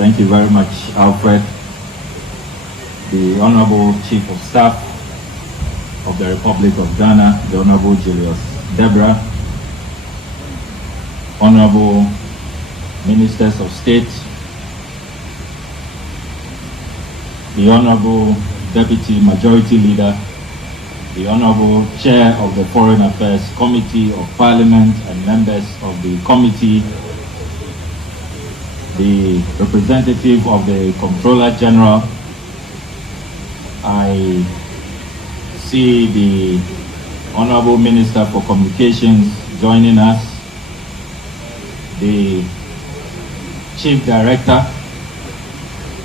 Thank you very much, Alfred. The Honorable Chief of Staff of the Republic of Ghana, the Honorable Julius Debra, Honorable Ministers of State, the Honorable Deputy Majority Leader, the Honorable Chair of the Foreign Affairs Committee of Parliament and members of the committee, the representative of the Comptroller General. I see the Honorable Minister for Communications joining us, the Chief Director,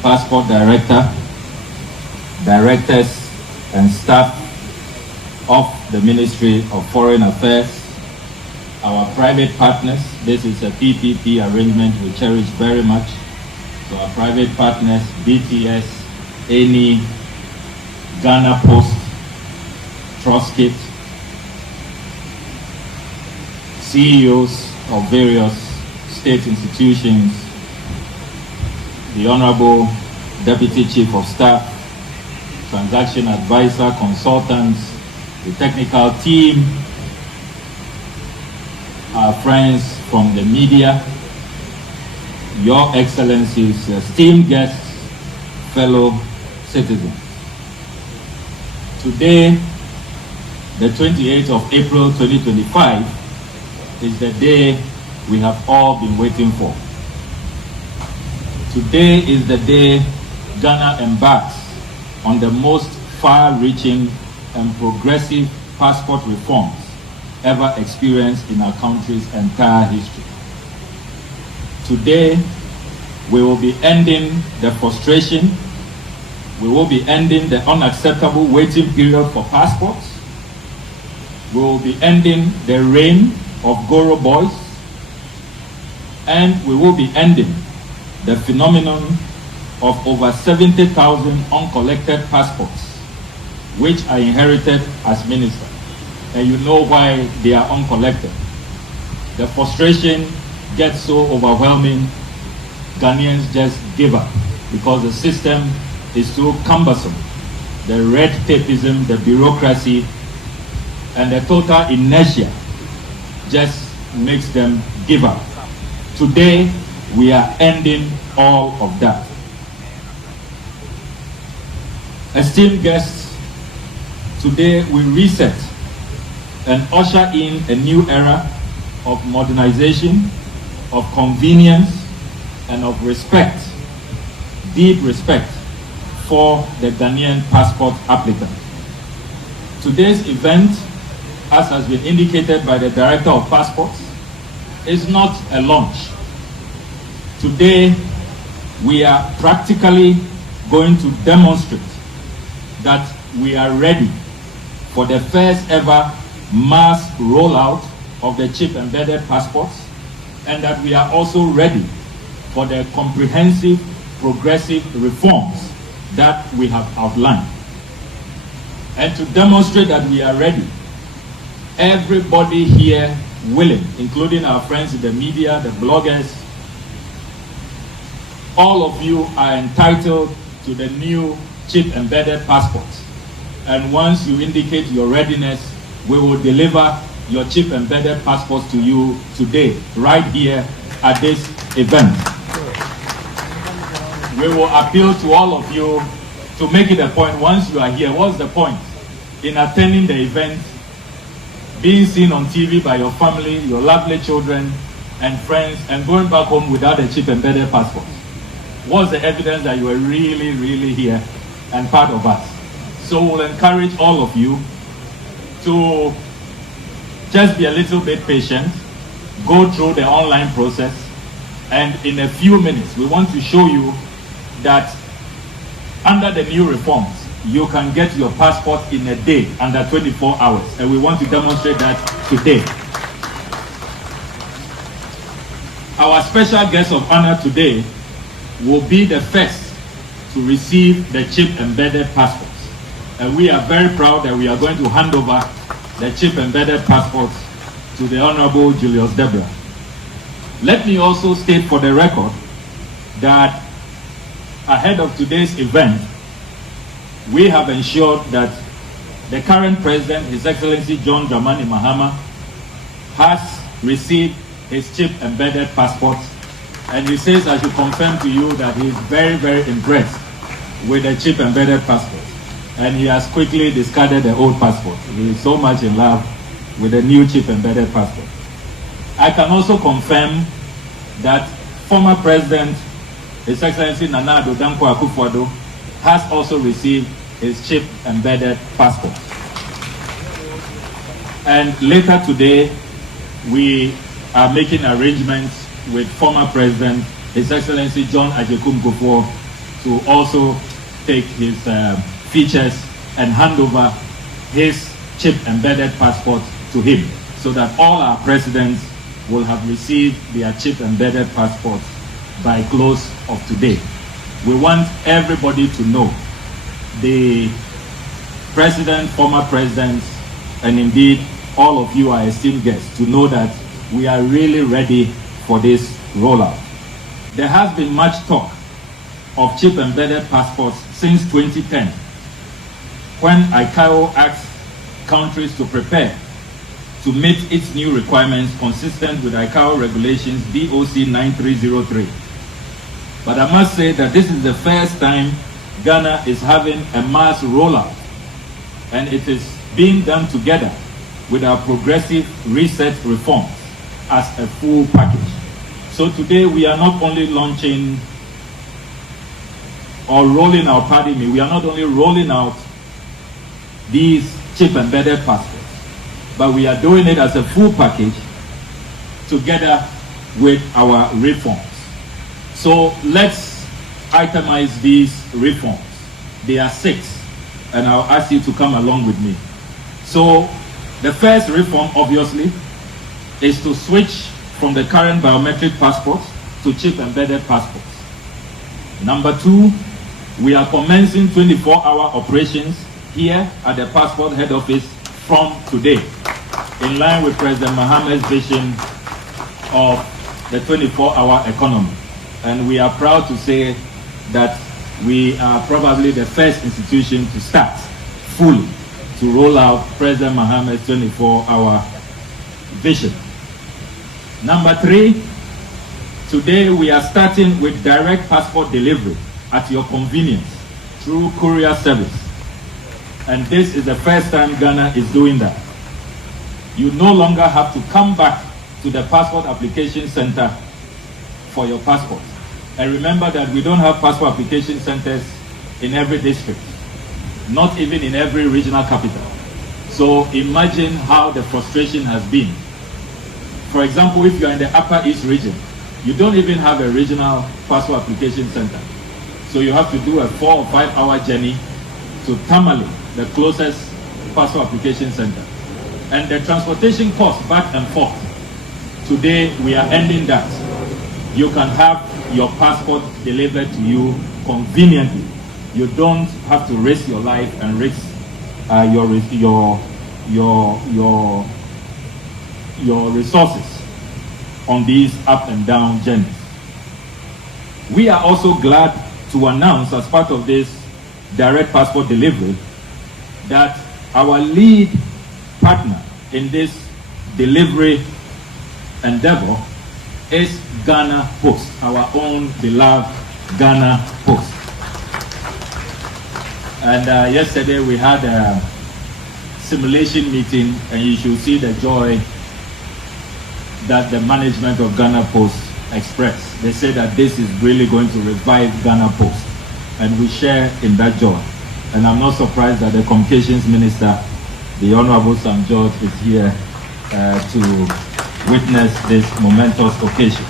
Passport Director, directors and staff of the Ministry of Foreign Affairs, our private partners. This is a PPP arrangement we cherish very much. So our private partners, BTS, ANI, Ghana Post, Trustkit, CEOs of various state institutions, the Honorable Deputy Chief of Staff, Transaction Advisor, consultants, the technical team, our friends from the media, Your Excellencies, esteemed guests, fellow citizens. Today, the 28th of April 2025, is the day we have all been waiting for. Today is the day Ghana embarks on the most far-reaching and progressive passport reforms ever experienced in our country's entire history. Today, we will be ending the frustration, we will be ending the unacceptable waiting period for passports, we will be ending the reign of Goro boys, and we will be ending the phenomenon of over 70,000 uncollected passports, which I inherited as minister. And you know why they are uncollected. The frustration gets so overwhelming, Ghanaians just give up because the system is so cumbersome. The red tapeism, the bureaucracy, and the total inertia just makes them give up. Today, we are ending all of that. Esteemed guests, today we reset and usher in a new era of modernization, of convenience, and of respect, deep respect for the Ghanaian passport applicant. Today's event, as has been indicated by the Director of Passports, is not a launch. Today, we are practically going to demonstrate that we are ready for the first ever mass rollout of the chip embedded passports, and that we are also ready for the comprehensive progressive reforms that we have outlined. And to demonstrate that we are ready, everybody here willing, including our friends in the media, the bloggers, all of you are entitled to the new chip embedded passports. And once you indicate your readiness, we will deliver your chip embedded passports to you today, right here at this event. We will appeal to all of you to make it a point, once you are here, what's the point in attending the event, being seen on TV by your family, your lovely children and friends, and going back home without a chip embedded passport? What's the evidence that you are really, really here and part of us? So we'll encourage all of you to just be a little bit patient, go through the online process, and in a few minutes, we want to show you that under the new reforms, you can get your passport in a day, under 24 hours. And we want to demonstrate that today. Our special guest of honor today will be the first to receive the chip embedded passports. And we are very proud that we are going to hand over the chip embedded passports to the Honorable Julius Debra. Let me also state for the record that ahead of today's event, we have ensured that the current president, His Excellency John Dramani Mahama, has received his chip embedded passport, and he says I should confirm to you that he is very, very impressed with the chip embedded passport, and he has quickly discarded the old passport. He is so much in love with the new chip embedded passport. I can also confirm that former President, His Excellency Nana Addo Dankwa Akufo-Addo, has also received his chip embedded passport. And later today, we are making arrangements with former President, His Excellency John Agyekum Kufuor, to also take his features and hand over his chip embedded passport to him, so that all our presidents will have received their chip embedded passports by close of today. We want everybody to know, the president, former presidents, and indeed all of you, our esteemed guests, to know that we are really ready for this rollout. There has been much talk of chip embedded passports since 2010, when ICAO asked countries to prepare to meet its new requirements consistent with ICAO regulations DOC 9303. But I must say that this is the first time Ghana is having a mass rollout, and it is being done together with our progressive reset reforms as a full package. So today we are not only launching or rolling out, pardon me, we are not only rolling out these chip embedded passports, but we are doing it as a full package together with our reforms. So let's itemize these reforms. There are 6, and I'll ask you to come along with me. So the first reform, obviously, is to switch from the current biometric passports to chip embedded passports. Number 2, we are commencing 24-hour operations here at the passport head office from today, in line with President Mahama's vision of the 24-hour economy. And we are proud to say that we are probably the first institution to start fully to roll out President Mahama's 24-hour vision. Number 3, today we are starting with direct passport delivery at your convenience through courier service. And this is the first time Ghana is doing that. You no longer have to come back to the passport application center for your passport. And remember that we don't have passport application centers in every district, not even in every regional capital. So imagine how the frustration has been. For example, if you are in the Upper East region, you don't even have a regional passport application center. So you have to do a 4 or 5 hour journey to Tamale, the closest passport application center. And the transportation cost back and forth. Today we are ending that. You can have your passport delivered to you conveniently. You don't have to risk your life and risk your resources on these up and down journeys. We are also glad to announce, as part of this direct passport delivery, that our lead partner in this delivery endeavor is Ghana Post, our own beloved Ghana Post. And yesterday we had a simulation meeting, and you should see the joy that the management of Ghana Post expressed. They said that this is really going to revive Ghana Post, and we share in that joy. And I'm not surprised that the Communications Minister, the Honorable Sam George, is here to witness this momentous occasion.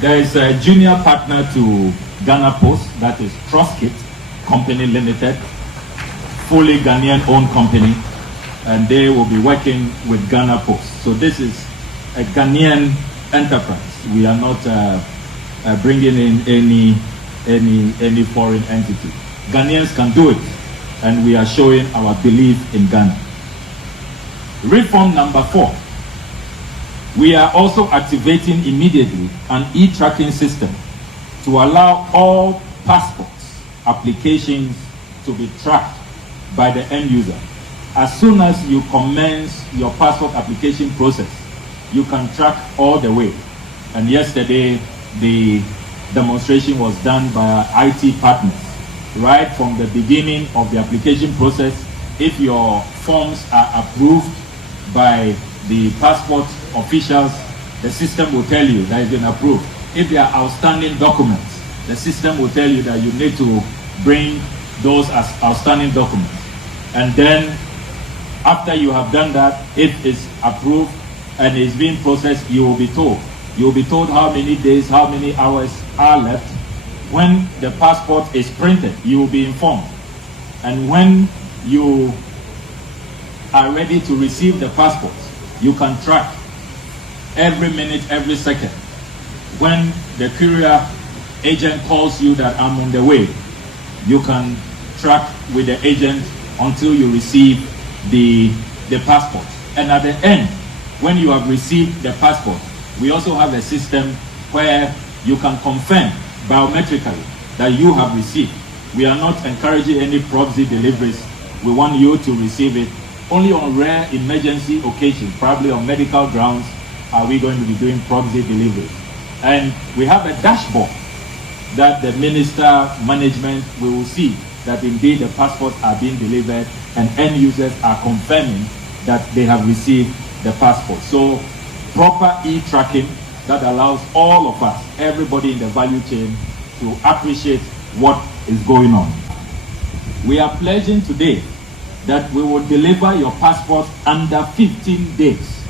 There is a junior partner to Ghana Post, that is Trustkit Company Limited, fully Ghanaian owned company, and they will be working with Ghana Post. So this is a Ghanaian enterprise. We are not bringing in any foreign entity. Ghanaians can do it, and we are showing our belief in Ghana. Reform number 4. We are also activating immediately an e-tracking system to allow all passports applications to be tracked by the end user. As soon as you commence your passport application process, you can track all the way. And yesterday, the demonstration was done by our IT partners. Right from the beginning of the application process, if your forms are approved by the passport officials, the system will tell you that it's been approved. If there are outstanding documents, the system will tell you that you need to bring those as outstanding documents. And then after you have done that, if it's approved and it's being processed, you will be told. You will be told how many days, how many hours are left. When the passport is printed, you will be informed. And when you are ready to receive the passport, you can track every minute, every second. When the courier agent calls you that I'm on the way, you can track with the agent until you receive the passport. And at the end, when you have received the passport, we also have a system where you can confirm biometrically that you have received. We are not encouraging any proxy deliveries. We want you to receive it. Only on rare emergency occasions, probably on medical grounds, are we going to be doing proxy deliveries. And we have a dashboard that the minister management will see that indeed the passports are being delivered and end users are confirming that they have received the passport. So proper e-tracking that allows all of us, everybody in the value chain, to appreciate what is going on. We are pledging today that we will deliver your passport under 15 days.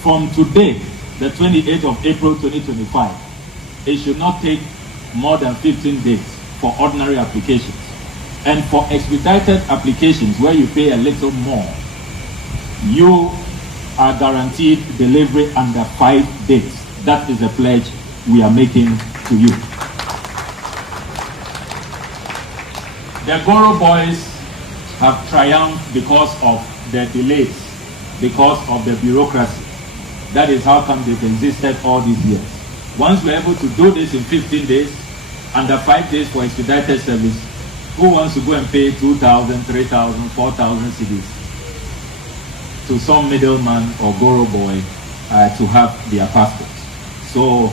From today, the 28th of April 2025, it should not take more than 15 days for ordinary applications. And for expedited applications where you pay a little more, you are guaranteed delivery under 5 days. That is the pledge we are making to you. The Goro boys have triumphed because of the delays, because of the bureaucracy. That is how come they've existed all these years. Once we're able to do this in 15 days, under 5 days for expedited service, who wants to go and pay 2,000, 3,000, 4,000 cedis to some middleman or Goro boy to have their passport? So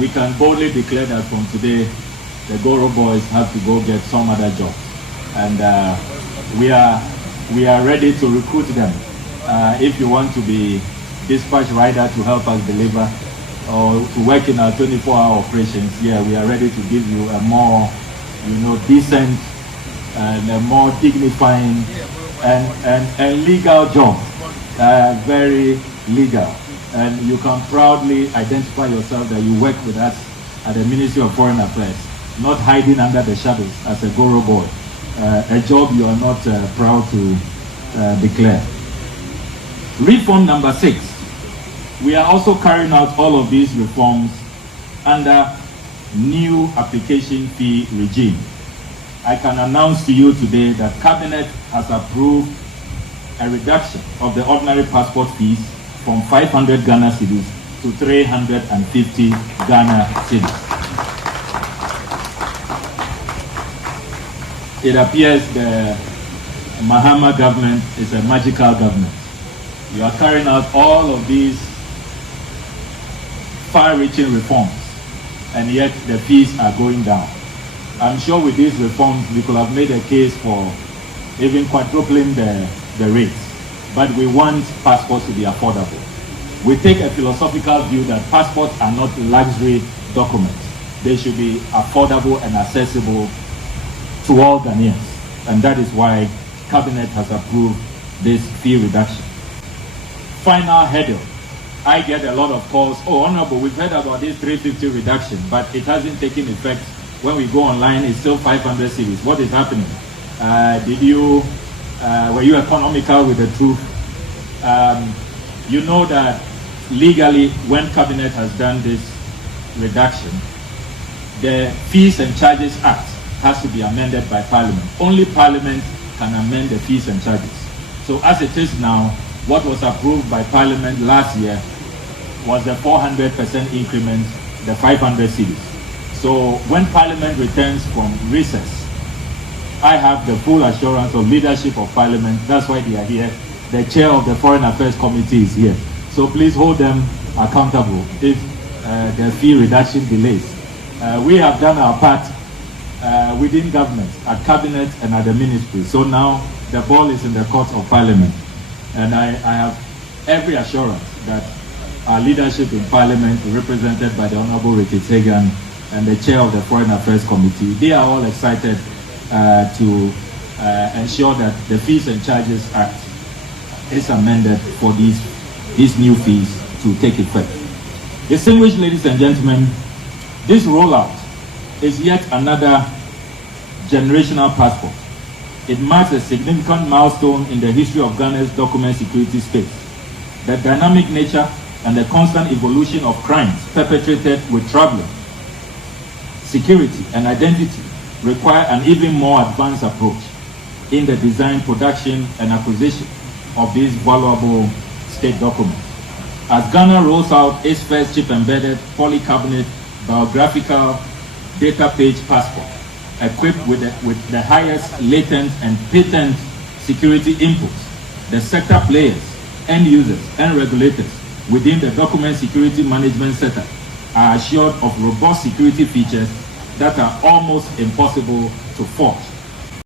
we can boldly declare that from today, the Goro boys have to go get some other job. And we are ready to recruit them. If you want to be dispatch rider to help us deliver or to work in our 24-hour operations, yeah, we are ready to give you a more, decent and a more dignifying and legal job, very legal. And you can proudly identify yourself that you work with us at the Ministry of Foreign Affairs, not hiding under the shadows as a Goro boy, a job you are not proud to declare. Reform number 6. We are also carrying out all of these reforms under new application fee regime. I can announce to you today that Cabinet has approved a reduction of the ordinary passport fees from 500 Ghana cedis to 350 Ghana cedis. It appears the Mahama government is a magical government. You are carrying out all of these far-reaching reforms, and yet the fees are going down. I'm sure with these reforms, we could have made a case for even quadrupling the rates. But we want passports to be affordable. We take a philosophical view that passports are not luxury documents. They should be affordable and accessible to all Ghanaians. And that is why Cabinet has approved this fee reduction. Final hurdle. I get a lot of calls, oh, Honorable, we've heard about this 350 reduction, but it hasn't taken effect. When we go online, it's still 500 cedis. What is happening? Were you economical with the truth? You know that legally, when Cabinet has done this reduction, the Fees and Charges Act has to be amended by Parliament. Only Parliament can amend the fees and charges. So as it is now, what was approved by Parliament last year was the 400% increment, the 500 cedis. So when Parliament returns from recess, I have the full assurance of leadership of Parliament. That's why they are here. The chair of the Foreign Affairs Committee is here. So please hold them accountable if the fee reduction delays. We have done our part within government, at cabinet and at the ministry. So now the ball is in the court of Parliament. And I have every assurance that our leadership in Parliament, represented by the Honorable Richard Hagan and the chair of the Foreign Affairs Committee, they are all excited to ensure that the Fees and Charges Act is amended for these new fees to take effect. Distinguished ladies and gentlemen, this rollout is yet another generational passport. It marks a significant milestone in the history of Ghana's document security space. The dynamic nature and the constant evolution of crimes perpetrated with travelers, security and identity require an even more advanced approach in the design, production, and acquisition of these valuable state documents. As Ghana rolls out its first chip-embedded polycarbonate biographical data page passport, equipped with the highest latent and patent security inputs, the sector players, end users, and regulators within the document security management setup are assured of robust security features that are almost impossible to forge.